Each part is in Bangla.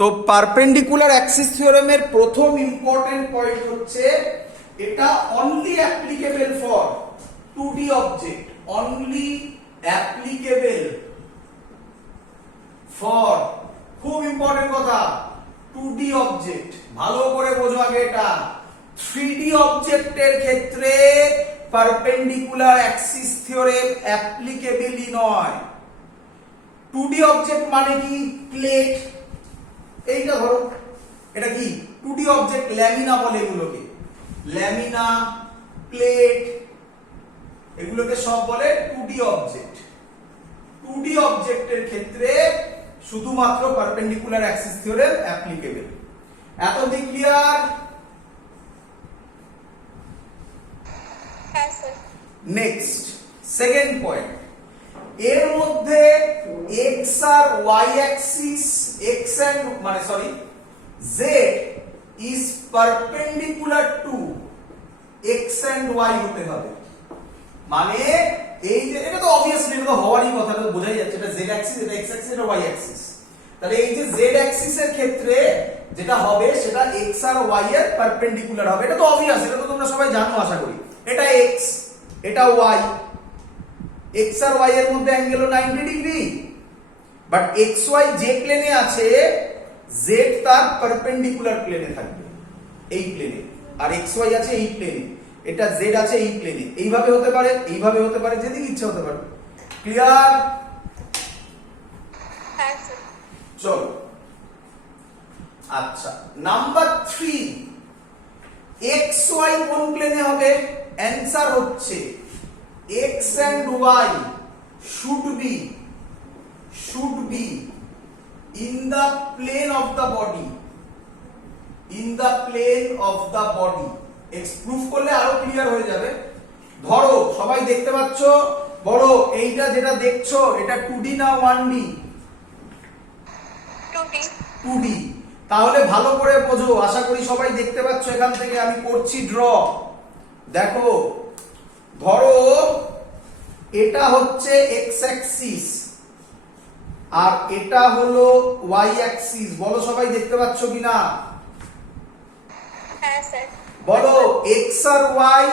তো পারপেন্ডিকুলার অ্যাক্সিস থিওরেমের প্রথম ইম্পর্টেন্ট পয়েন্ট হচ্ছে এটা only applicable for 2D object, only applicable for, খুব ইম্পর্টেন্ট কথা, 2D অবজেক্ট। ভালো করে বোঝো আগে এটা। 3D অবজেক্টের ক্ষেত্রে পারপেন্ডিকুলার অ্যাক্সিস থিওরেম অ্যাপ্লিকেবলই নয়। 2D অবজেক্ট মানে কি? প্লেট, এইটা ধরো, এটা কি 2D অবজেক্ট, ল্যামিনা বলে এগুলোকে, ল্যামিনা, প্লেট, এগুলোকে সব বলে 2D অবজেক্ট। 2D অবজেক্টের ক্ষেত্রে শুধুমাত্র পারপেন্ডিকুলার অ্যাক্সিস থিওরেম অ্যাপ্লিকেবল। এতদিন ক্লিয়ার? হ্যাঁ স্যার। নেক্সট সেকেন্ড পয়েন্ট, এর মধ্যে x আর y অ্যাক্সিস, x এন্ড মানে sorry z is perpendicular to x and y হতে হবে। মানে এই যে এটা তো অবভিয়াসলি, এটা তো হওয়ারই কথা, এটা বোঝাই যাচ্ছে, এটা z অ্যাক্সিস, এটা x অ্যাক্সিস, এটা y অ্যাক্সিস। তাহলে এই যে z অ্যাক্সিসের ক্ষেত্রে যেটা হবে সেটা x আর y এর পারপেন্ডিকুলার হবে। এটা তো অবভিয়াস, এটা তো তোমরা সবাই জানো আশা করি। এটা x, এটা y, x আর y এর মধ্যে অ্যাঙ্গেল 90 ডিগ্রি, বাট xy যে প্লেনে আছে z তার পারপেন্ডিকুলার প্লেনে থাকবে, এই প্লেনে, আর xy আছে এই প্লেনে, এটা z আছে এই প্লেনে। এইভাবে হতে পারে, এইভাবে হতে পারে, যেদিকে ইচ্ছা হতে পারে। ক্লিয়ার? হ্যাঁ স্যার। চলো, আচ্ছা নাম্বার 3, xy কোন প্লেনে হবে? অ্যানসার হচ্ছে x and y should be in the plane of the body, in the plane of the body। x proof করলে আরো ক্লিয়ার হয়ে যাবে। ধরো সবাই দেখতে পাচ্ছ, বলো এইটা যেটা দেখছো এটা 2D না 1D? 2D। 2D। তাহলে ভালো করে বোঝো, আশা করি সবাই দেখতে পাচ্ছ, এখান থেকে আমি করছি ড্র। দেখো, ধরো এটা হচ্ছে x অ্যাক্সিস আর এটা হলো y অ্যাক্সিস। বলো সবাই দেখতে পাচ্ছ কিনা? হ্যাঁ স্যার। বলো x আর y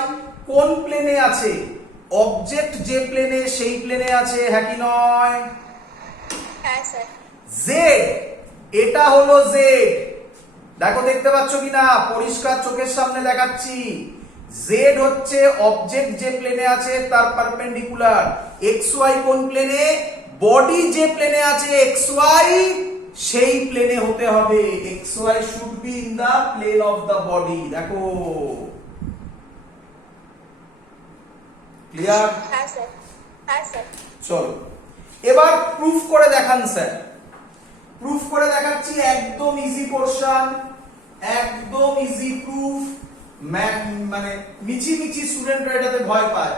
কোন প্লেনে আছে? অবজেক্ট যে প্লেনে সেই প্লেনে আছে, হ্যাঁ কি নয়? হ্যাঁ স্যার। z, এটা হলো z। দেখো দেখতে পাচ্ছ কিনা? পরিষ্কার চোখের সামনে দেখাচ্ছি। z হচ্ছে অবজেক্ট যে প্লেনে আছে তার পারপেন্ডিকুলার। xy কোন প্লেনে? বডি যে প্লেনে আছে xy সেই প্লেনে হতে হবে। xy should be in the plane of the body। দেখো, ক্লিয়ার? হ্যাঁ স্যার। হ্যাঁ স্যার। চলো এবার প্রুফ করে দেখান স্যার। প্রুফ করে দেখাচ্ছি, একদম ইজি পোরশন, একদম ইজি প্রুফ। মানে মিছি মিছি স্টুডেন্টরা এটাতে ভয় পায়।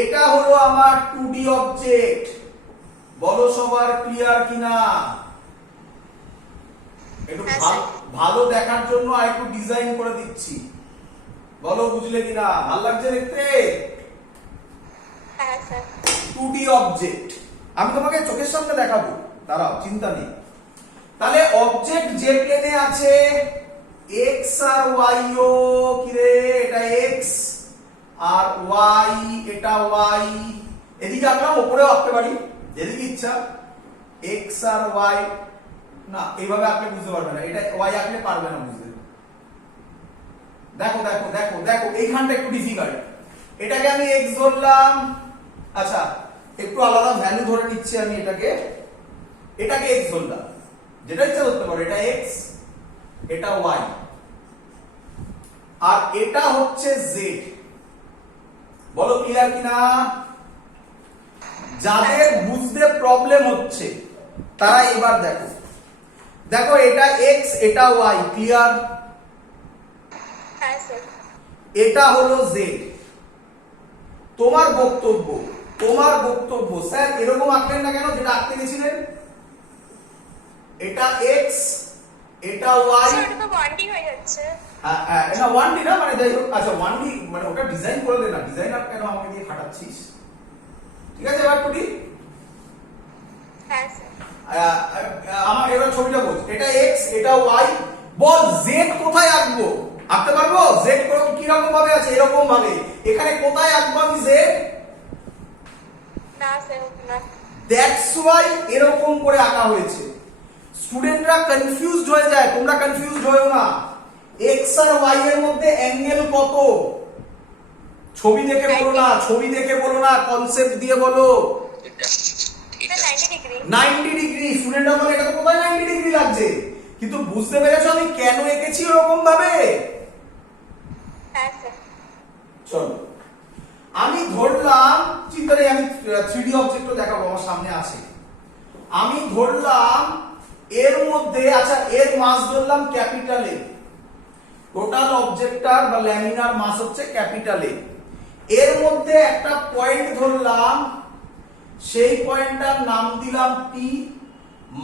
এটা হলো আমার 2D অবজেক্ট। বলো সবার ক্লিয়ার কিনা? একটু ভালো দেখার জন্য আর একটু ডিজাইন করে দিচ্ছি। বলো বুঝলে কিনা? ভালো লাগছে দেখতে? হ্যাঁ স্যার। 2D অবজেক্ট আমি তোমাকে চোখের সামনে দেখাবো, দাঁড়াও, চিন্তা নেই। তাহলে অবজেক্ট যে প্লেনে আছে x আর y, ও কি রে, এটা x আর y, এটা y। এদিকে আঁকলাম, উপরেও আঁকতে পারি যেদিকে ইচ্ছা। x আর y, না এইভাবে আঁকলে বুঝতে পারবে না, এটা y আঁকলে পারবে না বুঝতে। দেখো দেখো দেখো দেখো, এইখানটা একটু ডিফিকাল্ট। এটাকে আমি x ধরলাম, আচ্ছা একটু আলাদা ভ্যালু ধরে নিচ্ছি আমি, এটাকে x ধরলাম, যেটা ইচ্ছা ধরতে পারো। এটা x, এটা y, আর এটা হচ্ছে z। বলো ক্লিয়ার কিনা? যাদের বুঝতে প্রবলেম হচ্ছে তারা এবার দেখো, দেখো এটা x, এটা y, ক্লিয়ার? হ্যাঁ স্যার। এটা হলো z। তোমার বক্তব্য, স্যার এরকম আঁকলেন না কেন যেটা আঁকতে গেছিলেন? এটা x, এটা y, স্যার এটা তো 1D হয়ে যাচ্ছে। এটা 1D না, মানে যাই হোক, আচ্ছা 1D মানে ওটা ডিজাইন করে দে না, ডিজাইনার কেন আমাকে দিয়ে খাটাচ্ছিস? ঠিক আছে, এবার 2D। হ্যাঁ স্যার। আমার এবার ছবিটা বোঝ, এটা x এটা y, বল z কোথায় আঁকবো? আঁকতে পারবো? z কি রকম ভাবে আছে? এরকম ভাবে। এখানে কোথায় আঁকবো আমি z? না স্যার না। দ্যাটস ওয়াই এরকম করে আঁকা হয়েছে। স্টুডেন্টরা কনফিউজড হয়ে যায়, তোমরা কনফিউজড হয়ো না। x আর y এর মধ্যে অ্যাঙ্গেল কত? ছবি দেখে বলো না, ছবি দেখে বলো না, কনসেপ্ট দিয়ে বলো। Sir 90 degree. 90 ডিগ্রি। স্টুডেন্টরা বলে এটা তো কোথায় 90 ডিগ্রি লাগছে, কিন্তু বুঝতে পেরেছো আমি কেন এঁকেছি এরকম ভাবে? হ্যাঁ স্যার। চলো আমি ধরলাম, চিন্তা নেই, আমি 3D অবজেক্টও দেখাবো, আমার সামনে আছে। আমি ধরলাম এর মধ্যে, আচ্ছা এর মাস ধরলাম ক্যাপিটাল এ, টোটাল অবজেক্টটার বা ল্যামিনার মাস হচ্ছে ক্যাপিটাল এ। এর মধ্যে একটা পয়েন্ট ধরলাম, সেই পয়েন্টটার নাম দিলাম পি,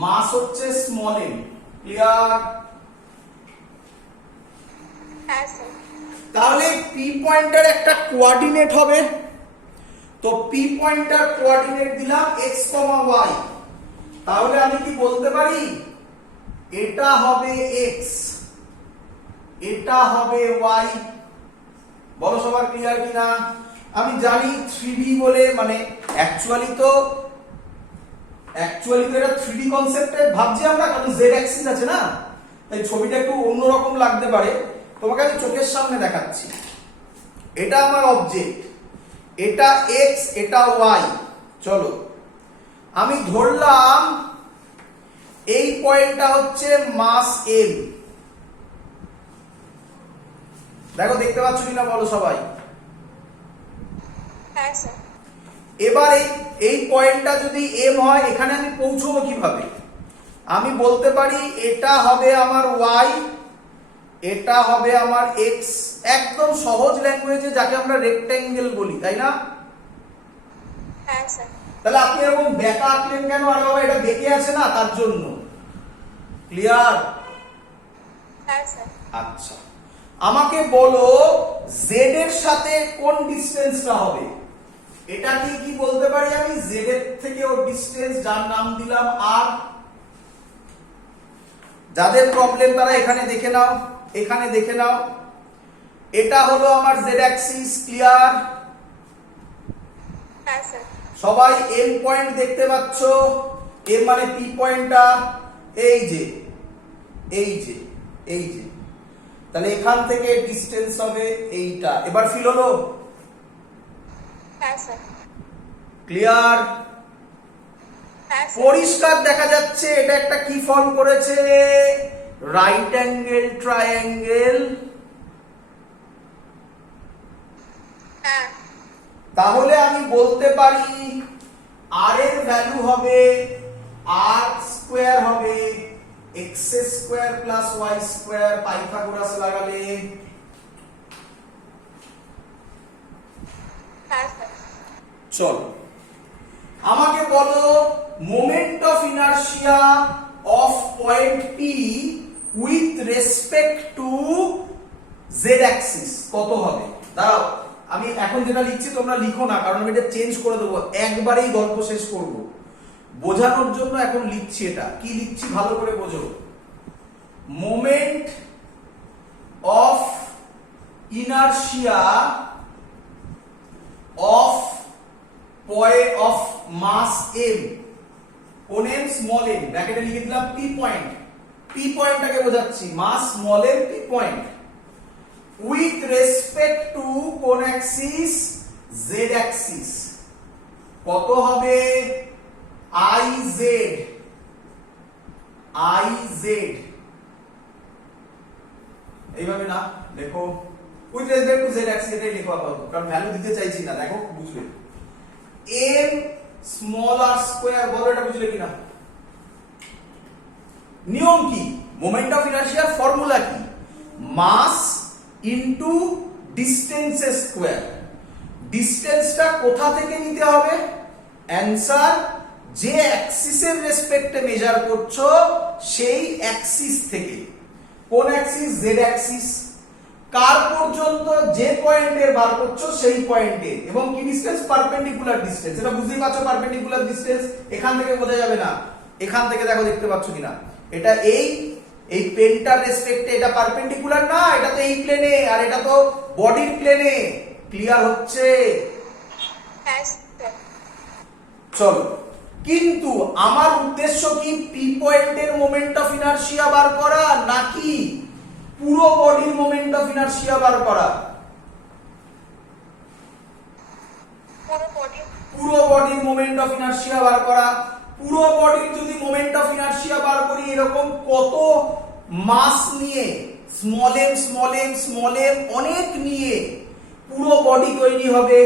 মাস হচ্ছে স্মল এম। ক্লিয়ার? হ্যাঁ স্যার। তাহলে পি পয়েন্টার একটা কোঅর্ডিনেট হবে, তো পি পয়েন্টার কোঅর্ডিনেট দিলাম x, y। তাহলে আমি কি বলতে পারি এটা হবে x, এটা হবে y? বলো সবার ক্লিয়ার কিনা? আমি জানি 3D বলে, মানে অ্যাকচুয়ালি তো এটা 3D কনসেপ্টে ভাবছি আমরা, কারণ z অ্যাক্সিস আছে না, তাই ছবিটা একটু অন্যরকম লাগতে পারে। তোমাকে আমি চোখের সামনে দেখাচ্ছি, এটা আমার অবজেক্ট, এটা x এটা y। চলো আমি ধরলাম এই পয়েন্টটা হচ্ছে মাস m। দেখো দেখতে পাচ্ছ কিনা বলো সবাই? হ্যাঁ স্যার। এবার এই পয়েন্টটা যদি m হয়, এখানে আমি পৌঁছবো কিভাবে? আমি বলতে পারি এটা হবে আমার y, এটা হবে আমার x। একদম সহজ ল্যাঙ্গুয়েজে, যাকে আমরা রেক্ট্যাঙ্গেল বলি, তাই না? হ্যাঁ স্যার। তাহলে আপনি এরকম বেঁকা আঁকলেন কেন? আরে বাবা এটা বেঁকে আছে না, তার জন্য। ক্লিয়ার? হ্যাঁ স্যার। আচ্ছা আমাকে বলো z এর সাথে কোন ডিসটেন্সটা হবে? এটা কি বলতে পারি আমি? z এর থেকে ওর ডিসটেন্স, যার নাম দিলাম r। যাদের প্রবলেম তারা এখানে দেখে নাও, এখানে দেখে নাও। এটা হলো আমার z অ্যাক্সিস। ক্লিয়ার? হ্যাঁ স্যার। সবাই m পয়েন্ট দেখতে পাচ্ছ? m মানে p পয়েন্টটা, এই যে এই যে এই যে। তাহলে এখান থেকে ডিসটেন্স হবে এইটা। এবার ফিল হলো? হ্যাঁ স্যার। ক্লিয়ার? হ্যাঁ স্যার। পরিষ্কার দেখা যাচ্ছে এটা একটা কি ফর্ম করেছে? Right angle triangle. হ্যাঁ। তাহলে আমি বলতে পারি r এর ভ্যালু হবে r স্কয়ার হবে x square plus y square, Pythagoras লাগালে। হ্যাঁ স্যার। চলো আমাকে বলো moment of inertia of point P with respect to z axis কত হবে? দাঁড়াও, আমি এখন যেটা লিখছি তোমরা লিখো না, কারণ আমি এটা চেঞ্জ করে দেবো, একবারেই গল্প শেষ করব। বোঝানোর জন্য এখন লিখছি। এটা কি লিখছি ভালো করে বোঝো। Moment of inertia of point of mass m, কোন m? Small m। ব্র্যাকেটে লিখে দিলাম p পয়েন্ট। p পয়েন্টটাকে বোঝাচ্ছি, mass small m, p point, with respect to কোন অ্যাক্সিস? z axis. কত হবে? iz। এইভাবে না, দেখো with respect to z axis, এটাই লেখা আপাতত, কারণ ভ্যালু দিতে চাইছি না। দেখো বুঝবে, m স্মল r স্কয়ার। বলো এটা বুঝলে কিনা? নিয়ম কি? মোমেন্ট অফ ইনারশিয়ার ফর্মুলা কি? Mass into distance square. ডিসটেন্সটা কোথা থেকে নিতে হবে? অ্যানসার, যে অ্যাক্সিসের রেসপেক্টে মেজার করছো সেই অ্যাক্সিস থেকে। কোন অ্যাক্সিস? Z Axis. কার পর্যন্ত? যে পয়েন্টের বার করছো সেই পয়েন্টে। এবং কি ডিসটেন্স? Perpendicular distance. এটা বুঝতেই পারছো, পারপেন্ডিকুলার ডিসটেন্স এখান থেকে বোঝা যাবে না, এখান থেকে দেখো দেখতে পাচ্ছ কিনা, এটা এই পেনটার রেসপেক্টে এটা পারপেন্ডিকুলার না, এটা তো এই প্লেনে আর এটা তো বডির প্লেনে। ক্লিয়ার হচ্ছে? হ্যাঁ স্যার। চলো, কিন্তু আমার উদ্দেশ্য কি পি পয়েন্টের মোমেন্ট অফ ইনারশিয়া বার করা নাকি পুরো বডির মোমেন্ট অফ ইনারশিয়া বার করা? পুরো বডির মোমেন্ট অফ ইনারশিয়া বার করা। পুরো বডির যদি মোমেন্ট অফ ইনারশিয়া বার করি, এরকম কত মাস নিয়ে small m small m small m অনেক নিয়ে পুরো বডি তৈরি হবে।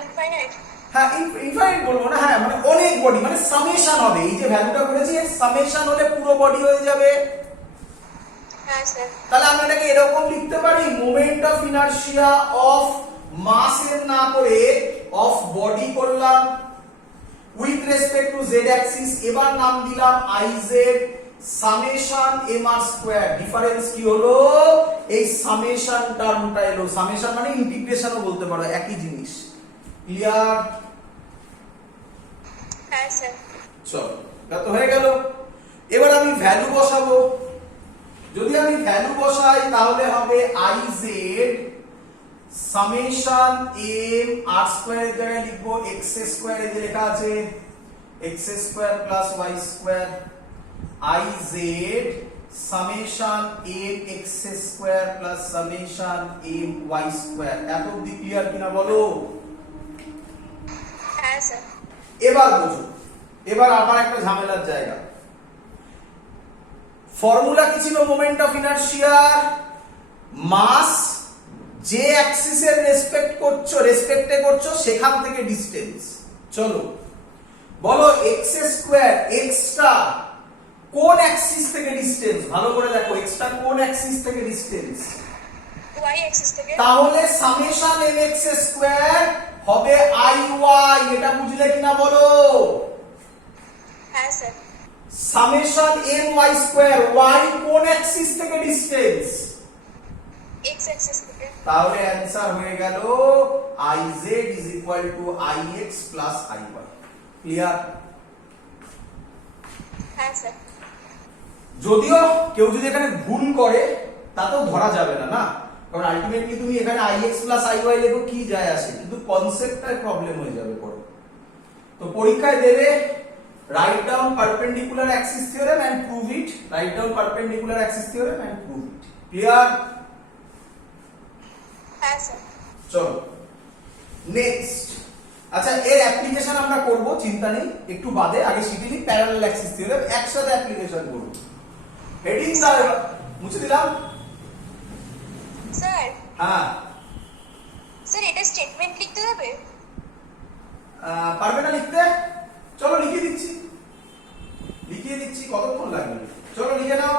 ইনফাইনাইট। হ্যাঁ, ইনফাইনাইট বলবো না, হ্যাঁ মানে অনেক বডি, মানে সামেশন হবে। এই যে ভ্যালুটা করেছি এর সামেশন হলে পুরো বডি হয়ে যাবে। হ্যাঁ স্যার। তাহলে আমরা এটাকে এরকম লিখতে পারি, moment of inertia of mass এর না করে অফ বডি করলাম with respect to z axis. এবার নাম দিলাম IZ summation m r square. Difference কি হলো? এই সামেশন টার্মটা এলো। সামেশন মানে ইন্টিগ্রেশনও বলতে পারো, একই জিনিস। ক্লিয়ার? হ্যাঁ স্যার। চলো, এটা তো হয়ে গেল। এবার আমি ভ্যালু বসাবো। যদি আমি ভ্যালু বসাই তাহলে হবে IZ summation m r square এর জায়গায় লিখবো এক্স স্কয়ার, এই যে লেখা আছে x square plus y square. IZ summation m x square plus summation m y square. এত অবধি ক্লিয়ার কিনা বলো? হ্যাঁ স্যার। এবার বুঝো, এবার আবার একটা ঝামেলার জায়গা। ফর্মুলা কি ছিল মোমেন্ট অফ ইনারশিয়ার? মাস যে অ্যাক্সিসের রেসপেক্টে করছো সেখান থেকে ডিসটেন্স। চলো বলো এক্স স্কয়ার, এক্সটা কোন অ্যাক্সিস থেকে ডিসটেন্স? ভালো করে দেখো, এক্সটা কোন অ্যাক্সিস থেকে ডিসটেন্স? ওয়াই অ্যাক্সিস থেকে। তাহলে সামেশন এম এক্স স্কয়ার হবে আই ওয়াই। এটা বুঝলে কিনা বলো? হ্যাঁ sir. Summation m y square, y কোন অ্যাক্সিস থেকে ডিসটেন্স? এক্স অ্যাক্সিস থেকে। তাহলে অ্যানসার হয়ে গেল Iz is equal to Ix plus Iy। Clear? হ্যাঁ স্যার। যদিও কেউ যদি এখানে ভুল করে তাতেও ধরা যাবে না, না, কারণ আলটিমেটলি তুমি এখানে Ix plus Iy লেখো, কি যায় আসে, কিন্তু কনসেপ্টটাই প্রবলেম হয়ে যাবে পরে। তো পরীক্ষায় দেবে write down perpendicular axis theorem and prove it, write down perpendicular axis theorem and prove it। Clear? হ্যাঁ স্যার। চলো নেক্সট। আচ্ছা, এর অ্যাপ্লিকেশন আমরা করব, চিন্তা নেই, একটু বাদে। আগে শিখে নিই প্যারালাল অ্যাক্সিস থিওরেম, একসাথে অ্যাপ্লিকেশন করব। হেডিং দাও, মুছে দিলাম। স্যার। হ্যাঁ স্যার, এটা স্টেটমেন্ট লিখতে হবে? পারবে না লিখতে? চলো লিখে দিচ্ছি, কতক্ষণ লাগবে? চলো লিখে নাও।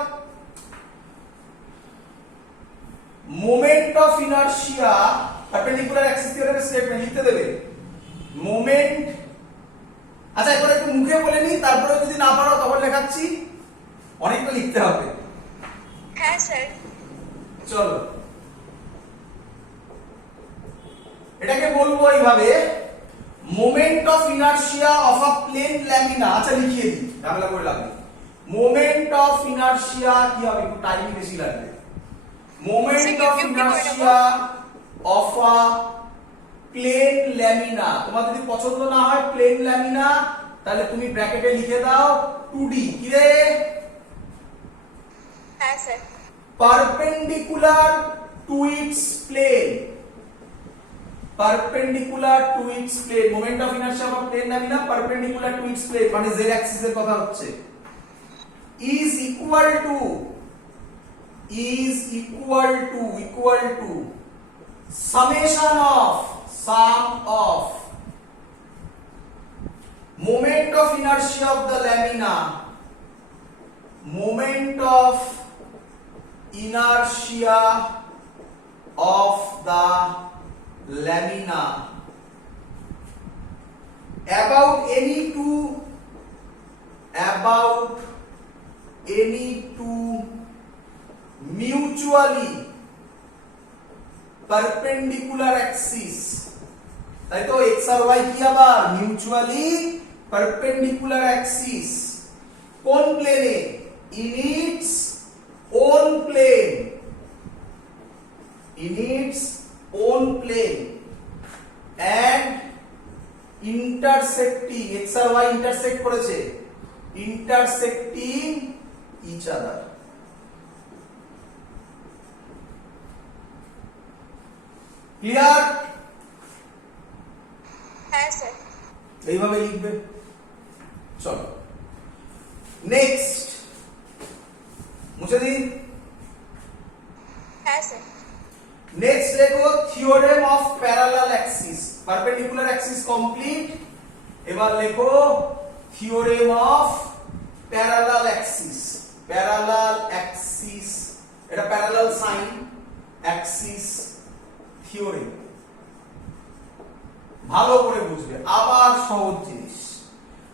Moment of inertia perpendicular axis থিওরেমের স্টেটমেন্ট লিখতে দেবে। মোমেন্ট, আচ্ছা একবার একটু মুখে বলে নি, তারপরে যদি না পারো তখন লেখাচ্ছি, অনেকটা লিখতে হবে। হ্যাঁ স্যার। চলো এটাকে বলবো এইভাবে, moment of inertia of a plane lamina. আচ্ছা লিখিয়ে দিই, ঝামেলা করে লাগবে। মোমেন্ট অফ ইনারশিয়া কি হবে, একটু টাইম বেশি লাগবে। Moment of inertia of a plane lamina. তোমার যদি পছন্দ না হয় প্লেন ল্যামিনা, তাহলে তুমি ব্র্যাকেটে লিখে দাও 2D। কি রে? হ্যাঁ sir. Perpendicular to its plane, perpendicular to its plane. Moment of inertia of plane lamina perpendicular to its plane, মানে জেড অ্যাক্সিস এর কথা হচ্ছে। Is equal to summation of sum of moment of inertia of the lamina, moment of inertia of the lamina about any two mutually perpendicular axis। তাই তো x আর y কি আবার মিউচুয়ালি পারপেন্ডিকুলার অ্যাক্সিস কোন প্লেনে? In its own plane, in its own plane and intersecting, x আর y intersect করেছে, intersecting each other. ক্লিয়ার? হ্যাঁ স্যার। এইভাবে লিখবে। চলো নেক্সট, মুছে দিন। হ্যাঁ স্যার। নেক্সট দেখো theorem of parallel axis. Perpendicular axis complete, এবার লেখো theorem of parallel axis. Parallel axis, এটা প্যারালাল সাইন অ্যাক্সিস থিওরেম। ভালো করে বুঝবে, আবার সহজ জিনিস।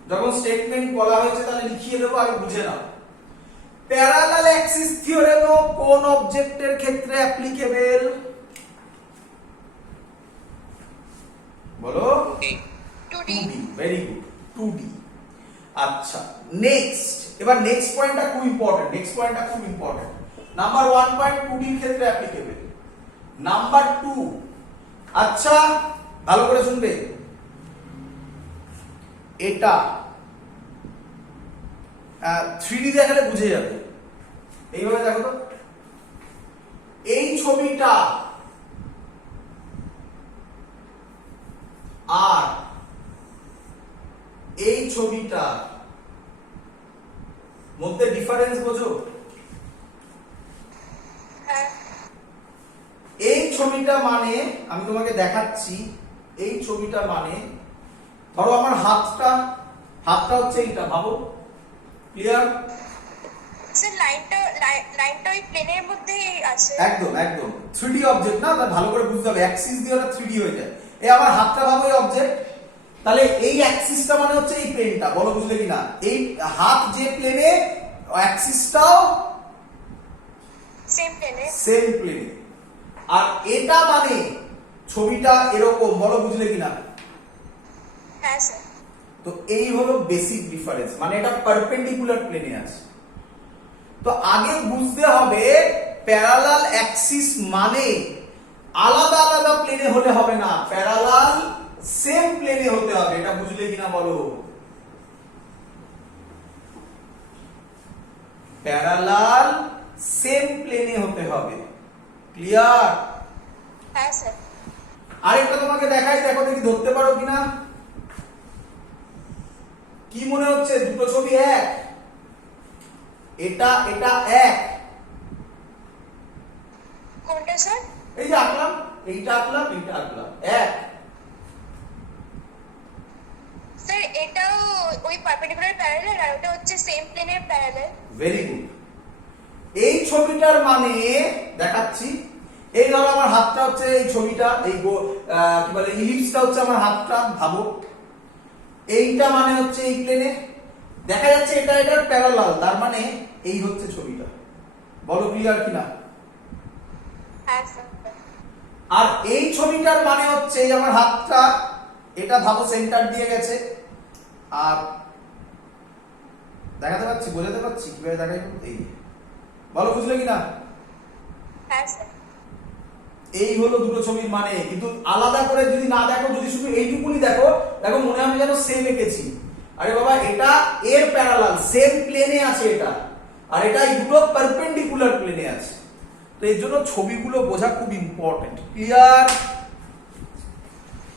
যখন স্টেটমেন্ট বলা হয়েছে তাহলে লিখিয়ে দেবো, আগে বুঝে নাও। প্যারালাল অ্যাক্সিস থিওরেম কোন অবজেক্টের ক্ষেত্রে অ্যাপ্লিকেবল? বলো। 2D। Very good, 2D। আচ্ছা নেক্সট, এবার নেক্সট পয়েন্টটা খুব ইম্পর্টেন্ট। নেক্সট পয়েন্টটা খুব ইম্পর্টেন্ট। নাম্বার 1 পয়েন্ট 2D এর ক্ষেত্রে অ্যাপ্লিকেবল। নাম্বার 2, আচ্ছা ভালো করে শুনবে, এটা 3D দেখালে বুঝে যাবে। এইভাবে দেখো তো, এই ছবিটা আর এই ছবিটা মধ্যে ডিফারেন্স বোঝো? হ্যাঁ। এই ছবিটা মানে, আমি তোমাকে দেখাচ্ছি, এই ছবিটা মানে ধরো আমার হাতটা হচ্ছে এইটা, ভাবো। ক্লিয়ার? স্যার লাইনটা ওই প্লেনের মধ্যেই আছে। একদম একদম 3D অবজেক্ট না, তাহলে ভালো করে বুঝতে হবে। অ্যাক্সিস দিয়ে ওটা 3D হয়ে যায়। এই আমার হাতটা ভাবো এই অবজেক্ট, তাহলে এই অ্যাক্সিসটা মানে হচ্ছে এই প্লেনটা। বলো বুঝলে কিনা? এই হাত যে প্লেনে, অ্যাক্সিসটাও সেম প্লেনে। সেম প্লেনে। আর এটা মানে ছবিটা এরকম। বলো বুঝলে কিনা? হ্যাঁ স্যার। তো এই হলো বেসিক ডিফারেন্স, মানে এটা পারপেন্ডিকুলার প্লেনে আছে। তো আগে বুঝতে হবে প্যারালাল অ্যাক্সিস মানে আলাদা আলাদা প্লেনে হলে হবে না, প্যারালাল সেম প্লেনে হতে হবে। এটা বুঝলে কিনা বলো? প্যারালাল সেম প্লেনে হতে হবে। ক্লিয়ার? হ্যাঁ স্যার। আরেকটা তোমাকে দেখাই, দেখো দেখি ধরতে পারো কিনা। কি মনে হচ্ছে দুটো ছবি এক? এটা এক। কোনটা স্যার? এই যে আঁকলাম, এইটা আঁকলাম, এইটা আঁকলাম, এক। স্যার এটাও ওই পারপেন্ডিকুলার প্যারালাল আর ওটা হচ্ছে সেম প্লেনের প্যারালাল। Very good. এই ছবিটার মানে দেখাচ্ছি, এই ধরো আমার হাতটা হচ্ছে এই ছবিটা, এই কি বলে ইলিপসটা হচ্ছে আমার হাতটা, ভাবো। এইটা মানে হচ্ছে এই প্লেনে, দেখা যাচ্ছে এটা এটার প্যারালাল, তার মানে এই হচ্ছে ছবিটা। বলো ক্লিয়ার কিনা? হ্যাঁ স্যার। আর এই ছবিটার মানে হচ্ছে এই আমার হাতটা, এটা ভাবো সেন্টার দিয়ে গেছে। আর দেখাতে পাচ্ছি, বোঝাতে পারছি কিভাবে দেখাই? এই বলো বুঝলে কিনা? হ্যাঁ স্যার। এই হলো দুটো ছবির মানে। কিন্তু আলাদা করে যদি না দেখো, যদি শুধু এইটুকুনি দেখো, দেখো মনে হবে যেন সেম এঁকেছি। আরে বাবা, এটা এর প্যারালাল সেম প্লেনে আছে এটা, আর এটা এই দুটো পারপেন্ডিকুলার প্লেনে আছে। তো এর জন্য ছবিগুলো বোঝা খুব ইম্পর্টেন্ট। ক্লিয়ার?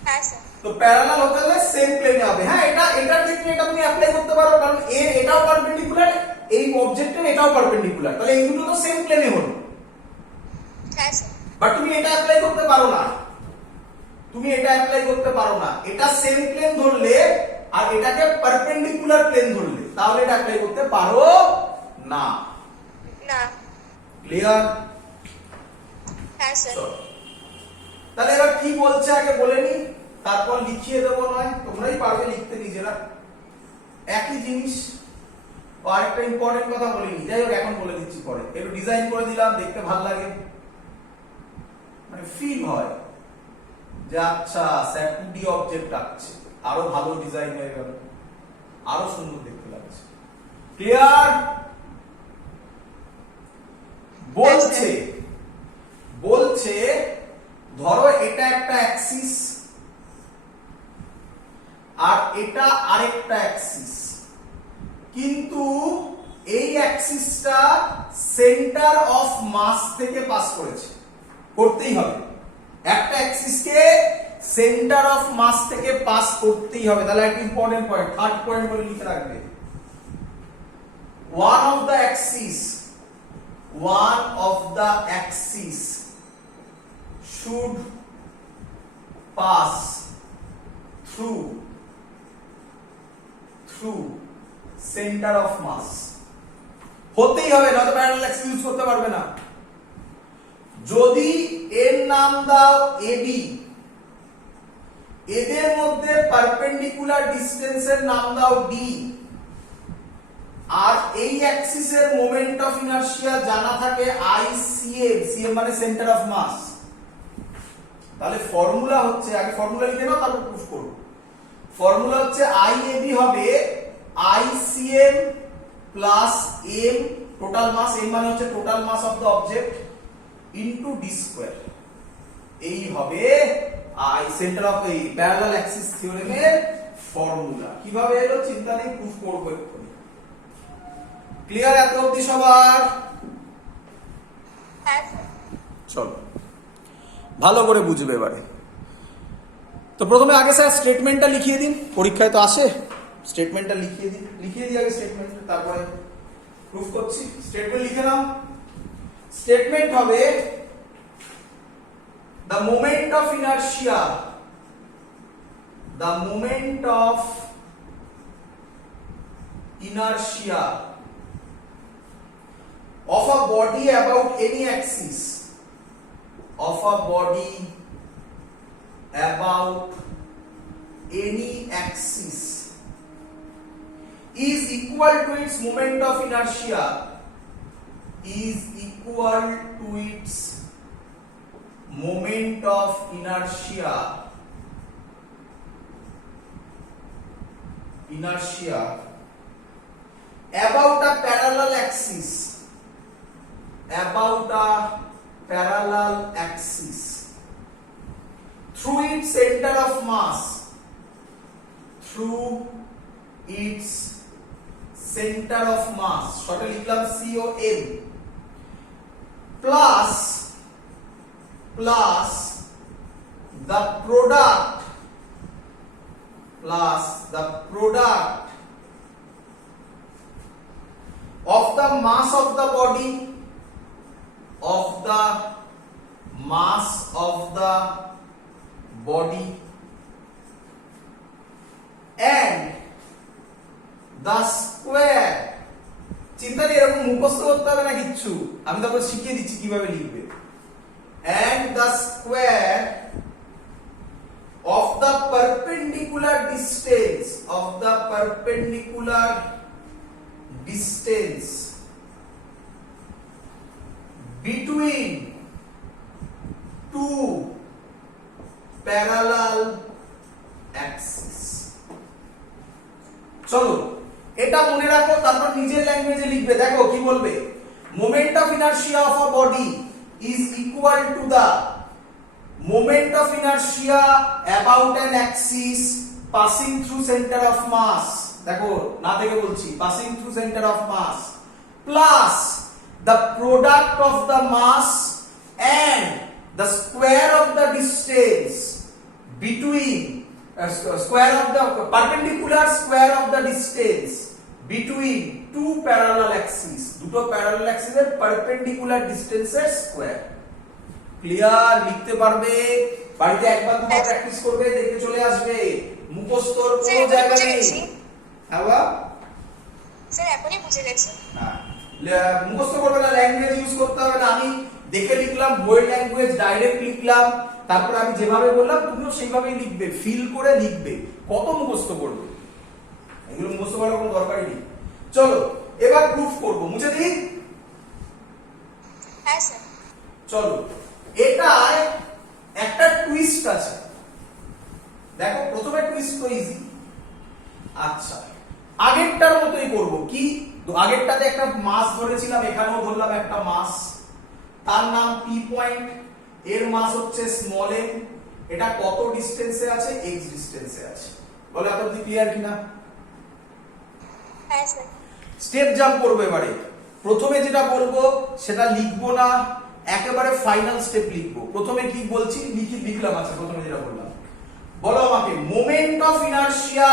হ্যাঁ স্যার। তো প্যারালাল হতে হলে সেম প্লেনে হবে। হ্যাঁ, এটার ক্ষেত্রে এটা তুমি অ্যাপ্লাই করতে পারো, কারণ এর এটাও পারপেন্ডিকুলার, এই অবজেক্টের এটাও পারপেন্ডিকুলার, তাহলে এই দুটো তো সেম প্লেনে হলো। হ্যাঁ স্যার। বাট তুমি এটা অ্যাপ্লাই করতে পারো না, তুমি এটা অ্যাপ্লাই করতে পারো না। এটা সেম প্লেন ধরলে আর এটাকে পারপেন্ডিকুলার প্লেন ধরলে, তাহলে এটা অ্যাপ্লাই করতে পারো না। না। ক্লিয়ার? হ্যাঁ স্যার। তাহলে এবার কি বলছে আগে বলে নি, তারপর লিখিয়ে দেবো। নয় তোমরাই পারবে লিখতে নিজেরা, একই জিনিস। আর একটা ইম্পর্টেন্ট কথা বলিনি, যাই হোক এখন বলে দিচ্ছি পরে। একটু ডিজাইন করে দিলাম, দেখতে ভালো লাগে, মানে ফিল হয় যে আচ্ছা স্যার 2D অবজেক্ট আঁকছে, আরো ভালো ডিজাইন হয়ে গেল। আরো সুন্দর দেখতে লাগছে। ক্লিয়ার? বলছে বলছে ধরো এটা একটা অ্যাক্সিস আর এটা আরেকটা অ্যাক্সিস, কিন্তু এই অ্যাক্সিসটা সেন্টার অফ মাস থেকে পাস করেছে, করতেই হবে। একটা অ্যাক্সিসকে সেন্টার অফ মাস থেকে পাস করতেই হবে। তাহলে একটা ইম্পর্টেন্ট পয়েন্ট, থার্ড পয়েন্ট বলে লিখে রাখবে। one of the axis should pass through center of mass। হতেই হবে, নয়তো প্যারালাল অ্যাক্সিস ইউজ করতে পারবে না। যদি এর নাম দাও এবি, এদের মধ্যে পারপেন্ডিকুলার ডিসটেন্সের নাম দাও ডি, আর এই অ্যাক্সিসের মোমেন্ট অফ ইনারশিয়া জানা থাকে আইসিএম, সিএম মানে সেন্টার অফ মাস। তাহলে ফর্মুলা হচ্ছে, আগে ফর্মুলা লিখে নাও তারপর প্রুফ করব। ফর্মুলা হচ্ছে আইএবি হবে ICM plus m total mass, m মানে হচ্ছে total mass of the object, into d square. এই হবে আই সেন্টার অফ এই প্যারালাল অ্যাক্সিস থিওরেমের ফর্মুলা। কিভাবে এলো চিন্তা নেই, প্রুফ করব এক্ষুনি। ক্লিয়ার এত অবধি সবার? হ্যাঁ চলো ভালো করে বুঝবে এবারে। তো প্রথমে আগে স্যার স্টেটমেন্টটা লিখিয়ে দিন, পরীক্ষায় তো আসে। স্টেটমেন্টটা লিখিয়ে দিই আগে স্টেটমেন্টটা, তারপরে প্রুফ করছি। স্টেটমেন্ট লিখে নাও। স্টেটমেন্ট হবে the moment of inertia of a body about any axis, is equal to its moment of inertia about a parallel axis through its center of mass, শর্টে লিখলাম COM, plus the product of the mass of the body and the square। চিন্তা নেই, এরকম মুখস্থ করতে হবে না কিচ্ছু, আমি তারপর শিখিয়ে দিচ্ছি কিভাবে লিখবে। and the square of the perpendicular distance between two parallel axes। চলো এটা মনে রাখো, তারপর নিজের ল্যাঙ্গুয়েজে লিখবে। দেখো কি বলবে, moment of inertia of a body is equal to the moment of inertia about an axis passing through center of mass। দেখো না থেকে বলছি, passing through center of mass plus the product of the mass and the square of the distance between square of the perpendicular square of the distance between two parallel axes, দুটো প্যারালাল অ্যাক্সিসের পারপেন্ডিকুলার ডিসটেন্সের স্কয়ার। ক্লিয়ার? লিখতে পারবে, বাড়িতে একবার দুবার প্র্যাকটিস করবে, দেখে চলে আসবে, মুখস্থর কোনো জায়গা নেই। হ্যাঁ বাবা স্যার এখনই বুঝে গেছি। হ্যাঁ, মুখস্থ করবে না, ল্যাঙ্গুয়েজ ইউজ করতে হবে না। আমি দেখে লিখলাম, বইয়ের ল্যাঙ্গুয়েজ ডাইরেক্ট লিখলাম, তারপর আমি যেভাবে বললাম তুমিও সেইভাবেই লিখবে, ফিল করে লিখবে। কত মুখস্থ করবে, এগুলো মুখস্থ করার কোনো দরকারই নেই। চলো এবার প্রুফ করব, মুছে দিই। হ্যাঁ স্যার। চলো, এটায় একটা টুইস্ট আছে। দেখো প্রথমে টুইস্ট তো ইজি। আচ্ছা, আগেরটার মতোই করব। কি, তো আগেরটাতে একটা মাস ধরেছিলাম, এখানেও ধরলাম একটা মাস, তার নাম পি পয়েন্ট, এর মাস হচ্ছে স্মল m, এটা কত ডিসটেন্সে আছে, x ডিসটেন্সে আছে। বলে এত অবধি ক্লিয়ার কিনা? হ্যাঁ স্যার। স্টেপ জাম্প করবো এবারে। প্রথমে যেটা বলবো সেটা লিখবো না, একেবারে ফাইনাল স্টেপ লিখবো। প্রথমে কি বলছি লিখলাম। আছে প্রথমে যেটা বললাম, বলো আমাকে মোমেন্ট অফ ইনারশিয়া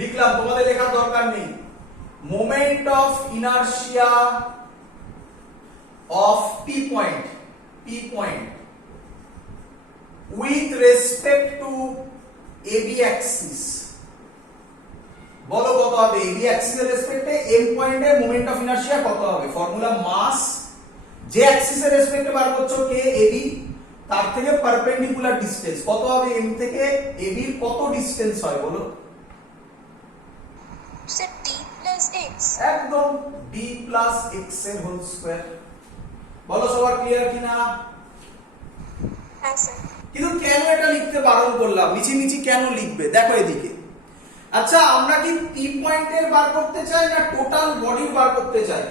লিখলাম, তোমাদের লেখার দরকার নেই। Moment of inertia of P point with respect to AB axis. বলো কত হবে? এবি অ্যাক্সিসের রেসপেক্টে এম পয়েন্টে মোমেন্ট অফ ইনারশিয়া কত হবে? ফর্মুলা মাস, যে অ্যাক্সিসের রেসপেক্টে বার করছো কে এবি, তার থেকে পারপেন্ডিকুলার ডিসটেন্স কত হবে? এম থেকে এবি এর কত ডিসটেন্স হয় বলো? Sir d plus x। একদম d প্লাস x এর হোল স্কয়ার। বলো সবার ক্লিয়ার কিনা? হ্যাঁ স্যার। কিন্তু কেন এটা লিখতে বারণ করলাম? নিচে কেন লিখবে দেখো এদিকে। আচ্ছা, আমরা কি পি পয়েন্টের বার করতে চাই না টোটাল বডির বার করতে চাই?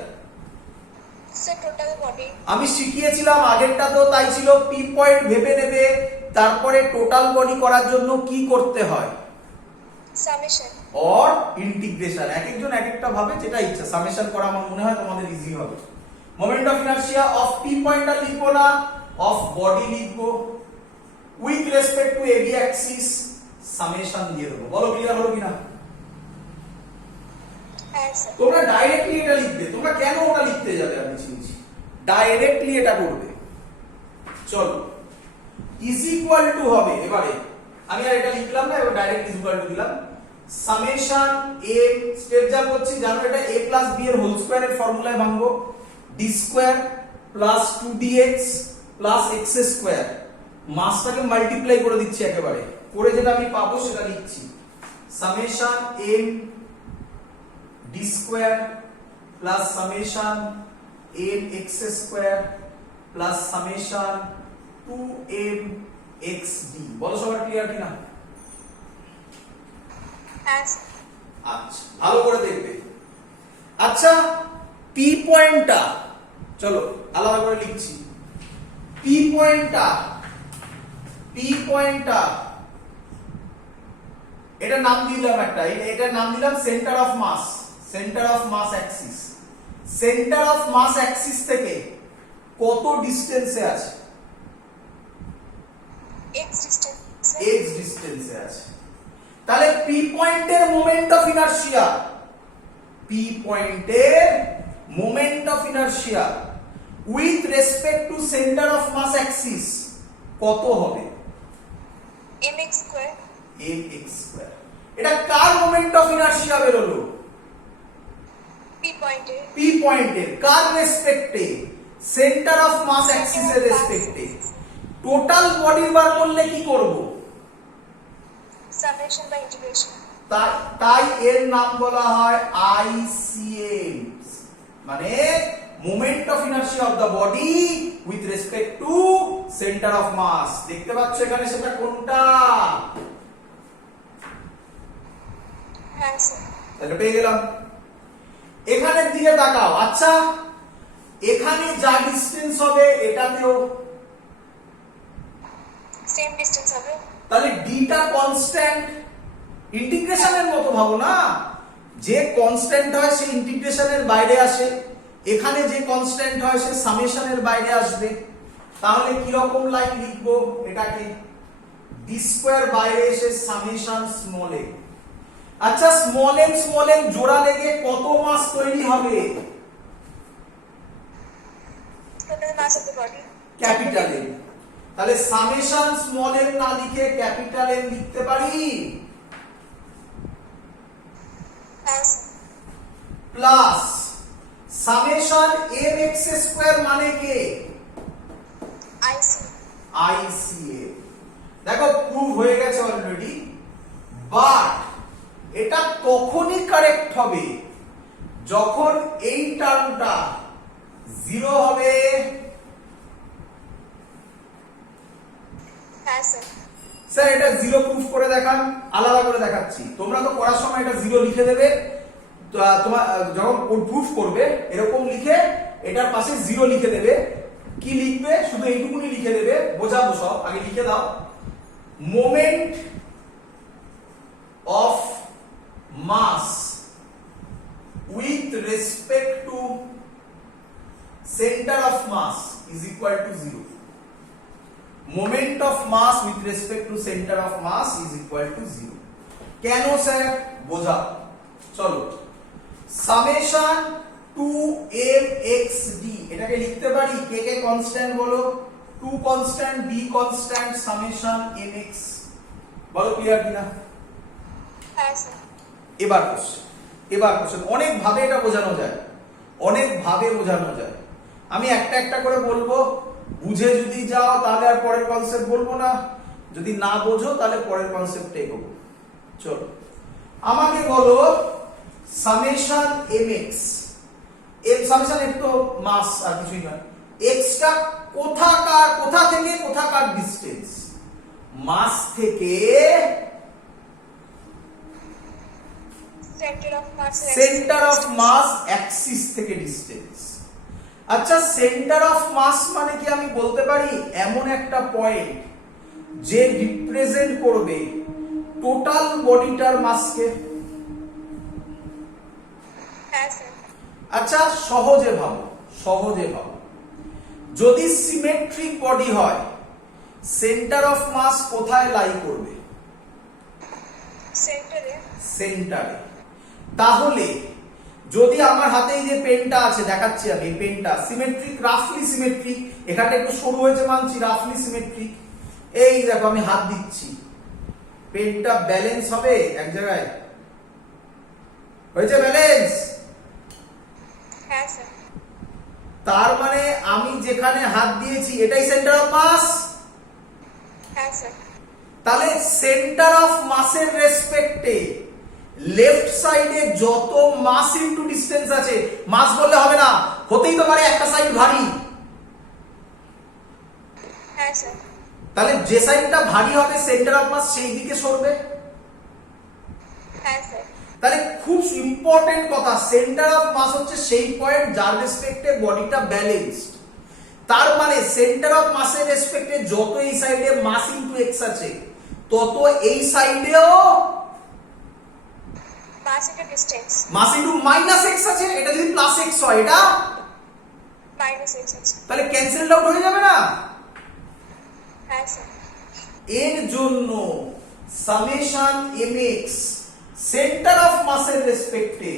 Sir total body. আমি শিখিয়েছিলাম আগেরটা তো তাই ছিল, পি পয়েন্ট ভেবে নেবে, তারপরে টোটাল বডি করার জন্য কি করতে হয়? Summation or integration. এক একজন এক একটা ভাবে, যেটা ইচ্ছা। সামেশন করা আমার মনে হয় তোমাদের ইজি হবে। Moment of inertia of P point আর লিখবো না, অফ বডি লিখবো, with respect to AB axis summation দিয়ে দেবো। বলো ক্লিয়ার হলো কিনা? হ্যাঁ স্যার। তোমরা ডাইরেক্টলি এটা লিখবে, তোমরা কেন ওটা লিখতে যাবে? আমি চিনছি, ডাইরেক্টলি এটা করবে। চলো, ইজ ইকুয়াল টু হবে, এবারে আমি আর এটা লিখলাম না, এবার ডাইরেক্ট ইজ ইকুয়াল টু দিলাম সামেশন a, স্টেপ জাম্প করছি, জানো এটা a প্লাস b এর হোল স্কয়ারের ফর্মুলায় ভাঙবো, d square plus 2dx plus x square. মাসটাকে মাল্টিপ্লাই করে দিচ্ছি একেবারে, করে যেটা আমি পাবো সেটা লিখছি, summation m d square plus summation m x square plus summation 2m xd। বলো সবার ক্লিয়ার কিনা? হ্যাঁ স্যার। আচ্ছা, ভালো করে দেখবে। আচ্ছা, পি পয়েন্টটা চলো আলাদা করে লিখছি। পি পয়েন্টটা এটা নাম দিলাম একটা, এটা নাম দিলাম centre of mass axis. Centre of mass axis থেকে কত ডিসটেন্সে আছে? x distance. x ডিসটেন্সে আছে। তাহলে পি পয়েন্টের moment of inertia with respect to centre of mass axis কত হবে? mx square. এটা কার মোমেন্ট অফ ইনারশিয়া বেরোলো? পি পয়েন্টের। কার রেসপেক্টে? সেন্টার অফ মাস অ্যাক্সিস এর রেসপেক্টে। টোটাল বডির বার করলে কি করব? Summation by integration. তাই এর নাম বলা হয় আইসিএম, মানে moment of inertia of the body with respect to centre of mass. দেখতে পাচ্ছ এখানে সেটা কোনটা? হ্যাঁ স্যার। তাহলে পেয়ে গেলাম। এখানের দিকে তাকাও। আচ্ছা, এখানে যা ডিসটেন্স হবে এটাতেও সেম ডিসটেন্স হবে। তাহলে ডিটা কনস্ট্যান্ট, ইন্টিগ্রেশনের মতো ভাবো না, যে কনস্ট্যান্ট হয় সে ইন্টিগ্রেশনের বাইরে আসে, এখানে যে কনস্ট্যান্ট হয় সে সামেশনের বাইরে আসবে। তাহলে কি রকম লাইন লিখবো এটাকে? ডি স্কয়ার বাইরে এসে সামেশন স্মল এ। আচ্ছা, স্মল এম জোড়া লেগে কত মাস তৈরি হবে? Total mass of the body capital M. তাহলে সামেশন স্মল এম না লিখে ক্যাপিটাল এম লিখতে পারি? হ্যাঁ sir. Plus summation m x square মানে কে? আইসিএ। দেখো প্রুভ হয়ে গেছে অলরেডি, বাট এটা তখনই কারেক্ট হবে যখন এই টার্মটা 0 হবে। হ্যাঁ স্যার। স্যার এটা জিরো প্রুফ করে দেখান, আলাদা করে দেখাচ্ছি। তোমরা তো করার সময় এটা জিরো লিখে দেবে, তো তোমার যখন প্রুফ করবে এরকম লিখে এটার পাশে জিরো লিখে দেবে। কি লিখবে? শুধু এইটুকুনি লিখে দেবে, বোঝাবো সব, আগে লিখে দাও। Moment of mass with respect to center of mass is equal to 0. Moment of mass with respect to center of mass is equal to 0. কেন স্যার? বোঝা। চলো, সামেশন 2mxd এটাকে লিখতে পারি, কে কে কনস্ট্যান্ট বলো? 2 constant, b constant, summation mx। বলো ক্লিয়ার কিনা? হ্যাঁ স্যার। এবার কোশ্চেন অনেক ভাবে এটা বোঝানো যায়, অনেক ভাবে বোঝানো যায়। আমি একটা একটা করে বলবো, বুঝে যদি যাও তাহলে আর পরের কনসেপ্ট বলবো না, যদি না বোঝো তাহলে পরের কনসেপ্টে এগোবো। চলো, আমাকে বলো সামেশন mx, সামেশন এর তো মাস আর কিছুই নয়, x টা কোথা থেকে কোথাকার ডিসটেন্স? মাস থেকে সেন্টার অফ মাস অ্যাক্সিস থেকে ডিসটেন্স। আচ্ছা, সেন্টার অফ মাস মানে কি আমি বলতে পারি এমন একটা পয়েন্ট যে রিপ্রেজেন্ট করবে টোটাল বডিটার মাসকে? হ্যাঁ স্যার। আচ্ছা, সহজে ভাবো, যদি সিমেট্রিক বডি হয় সেন্টার অফ মাস কোথায় লাই করবে? সেন্টারে। তাহলে যদি আমার হাতে এই যে পেনটা আছে, দেখাচ্ছি আমি, এই পেনটা সিমেট্রিক, রাফলি সিমেট্রিক, এখানে একটু সরু হয়েছে মানছি, রাফলি সিমেট্রিক। এই দেখো আমি হাত দিচ্ছি, পেনটা ব্যালেন্স হবে এক জায়গায়, হয়েছে ব্যালেন্স? হ্যাঁ স্যার। তার মানে আমি যেখানে হাত দিয়েছি এটাই সেন্টার অফ মাস। হ্যাঁ স্যার। তাহলে সেন্টার অফ মাসের রেসপেক্টে লেফট সাইডে যত মাস ইনটু ডিসটেন্স আছে, মাস বললে হবে না, হতেই তো পারে একটা সাইড ভারী। হ্যাঁ স্যার। তাহলে যে সাইডটা ভারী হবে সেন্টার অফ মাস সেই দিকে সরবে। হ্যাঁ স্যার। তাহলে খুব ইম্পর্টেন্ট কথা, সেন্টার অফ মাস হচ্ছে সেই পয়েন্ট যার রেসপেক্টে বডিটা ব্যালেন্সড। তার মানে সেন্টার অফ মাসের রেসপেক্টে যত এই সাইডে মাস ইনটু এক্স আছে, তত এই সাইডেও mass into distance, mass into minus x আছে। এটা যদি প্লাস এক্স হয়, এটা মাইনাস এক্স আছে। তাহলে ক্যান্সেল আউট হয়ে যাবে না? হ্যাঁ স্যার। এর জন্য সামেশন mx সেন্টার অফ মাসের রেসপেক্টে